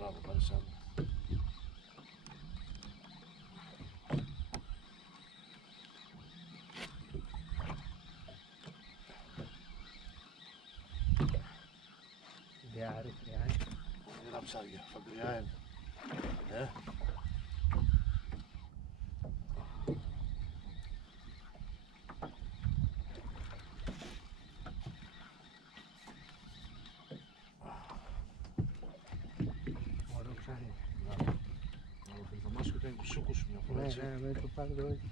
Μπράβο, Παρισάνο. Διάρρη. Ένα ψάρια, φαγκριά είναι. Ωραίο ψάρι. Θα μάθω ότι ήταν κουσούκου σου μια φορά, έτσι. Ναι, το πάρει το όχι.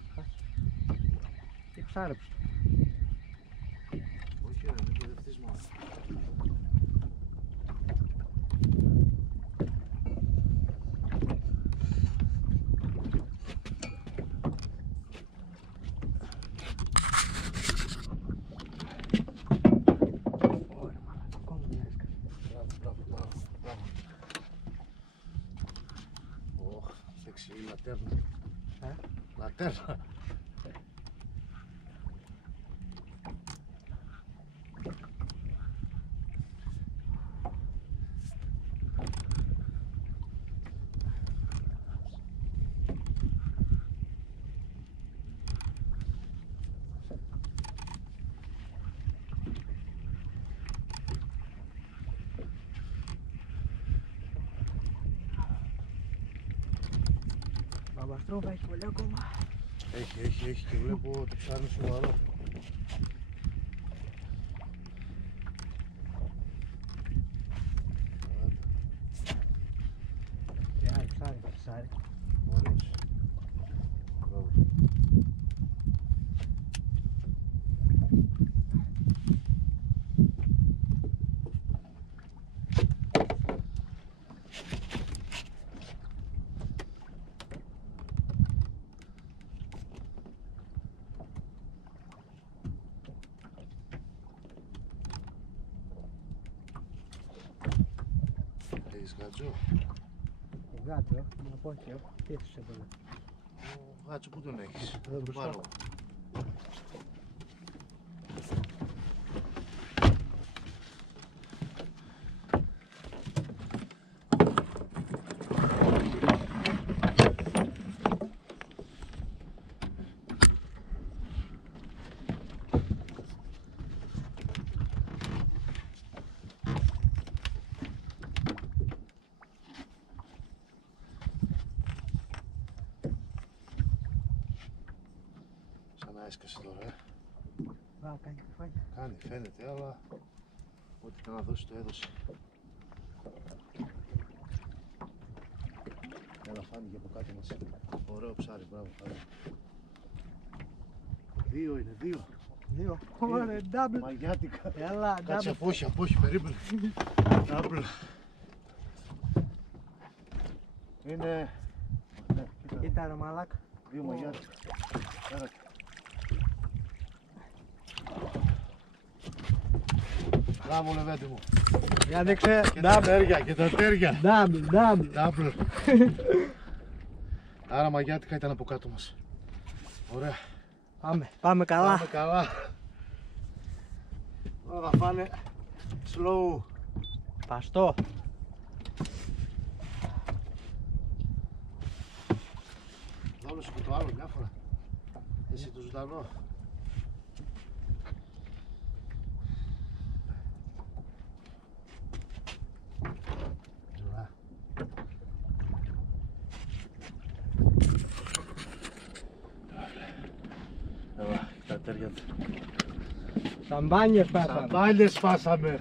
Τι ψάρεψε. Όχι, ρε, μην μπερδευτείς μόνο. Λατέρνα. Παπαστρόφα έχει πολύ ακόμα. Έχει και βλέπω ότι ψάχνει σοβαρό. Ψάρι. Ωραίος. Μπράβο. Έχεις γάτζο? Γάτο, να πω και εγώ. Τι έφυγε εδώ. Ο γάτσο που τον έχεις? Εδώ μπροστά. Πάρω. Έσκασε τώρα, Κάνει κεφάλια. Κάνει, φαίνεται, αλλά ό,τι ήταν να δώσει το έδωσε. Έλα, φάνηκε από κάτω μας. Ωραίο ψάρι, μπράβο, χάρη. Δύο είναι, δύο. Ωραία, double. Μαγιάτικα. Έλα, Κάτσε, double. απόχει, περίπου. Double. Είναι... Κοίτα ρε μαλάκα. Δύο μαγιάτικα. Άρα. Μπράβο, Λεβέντη μου. Για δείξε. Και τα τέρια, και τα τέρια. Double. Άρα μαγιάτικα ήταν από κάτω μας. Ωραία. Πάμε καλά. Πάμε καλά. Τώρα θα φάνε slow. Παστό. Δόλωσε και το άλλο μια φορά. Εσύ το ζωντανό. Έλα, τα τέρια του. Σαμπάνιες σπάσαμε.